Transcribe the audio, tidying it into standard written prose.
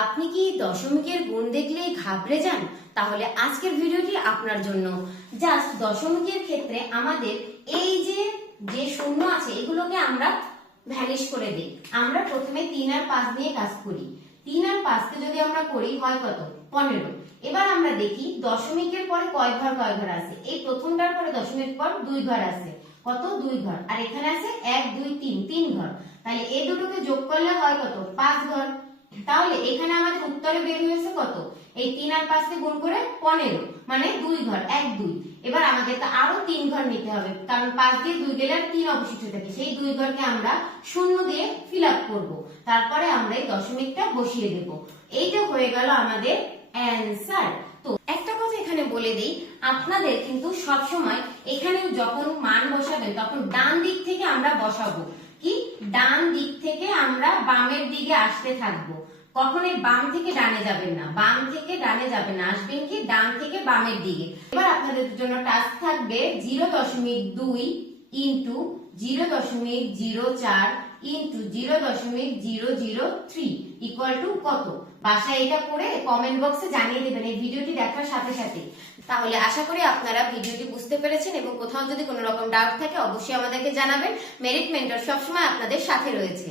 আপনি কি দশমিকের গুণ দেখলেই ঘাবড়ে যান? তাহলে আজকের ভিডিওটি আপনার জন্য। জাস্ট দশমিকের ক্ষেত্রে আমাদের এই যে যে শূন্য আছে এগুলোকে আমরা ভ্যানিশ করে দিই। আমরা প্রথমে 3 আর 5 নিয়ে কাজ করি। 3 আর 5 কে যদি আমরা করি হয় কত? 15। এবার আমরা দেখি দশমিকের পরে কয় ঘর আছে। এই প্রথমটার পরে দশমিক পর 2 ঘর আছে। কত? 2 ঘর। আর এখানে আছে 1 2 3 3 ঘর। তাহলে এই দুটোকে যোগ করলে হয় কত? 5 ঘর। তাহলে এখানে আমাদের উত্তরে বের হয়েছে কত? এই 3 আর 5 কে গুণ করে 15, মানে 2 ঘর, 1 2। এবার আমাদের তো আরো 3 ঘর নিতে হবে, কারণ 5 দিয়ে 2 গেলে আর 3 অবশিষ্ট থাকে। সেই 2 ঘরকে আমরা শূন্য দিয়ে ফিল আপ করবো। তারপরে আমরা এই দশমিকটা বসিয়ে দেব। এইটা হয়ে গেল আমাদের অ্যান্সার। তো একটা কথা এখানে বলে দেই, আপনাদের কিন্তু সব সময় এখানে যখন মান বসাবেন তখন ডান দিক থেকে আমরা বসাবো। কি? ডান দিক থেকে আমরা বামের দিকে আসতে থাকবো। কখনোই বাম থেকে ডানে যাবেন না, বাম থেকে ডানে যাবেন না, আসবেন কি ডান থেকে বামের দিকে। এবার আপনাদের জন্য টাস্ক থাকবে 0.2 ইন্টু 0.04 ইন্টু 0.003 ইকুয়াল টু কত? বাসায় এটা করে কমেন্ট বক্সে জানিয়ে দেবেন এই ভিডিওটি দেখার সাথে সাথে। তাহলে আশা করি আপনারা ভিডিওটি বুঝতে পেরেছেন, এবং কোথাও যদি কোনো রকম ডাউট থাকে অবশ্যই আমাদেরকে জানাবেন। মেরিট মেন্টর সবসময় আপনাদের সাথে রয়েছে।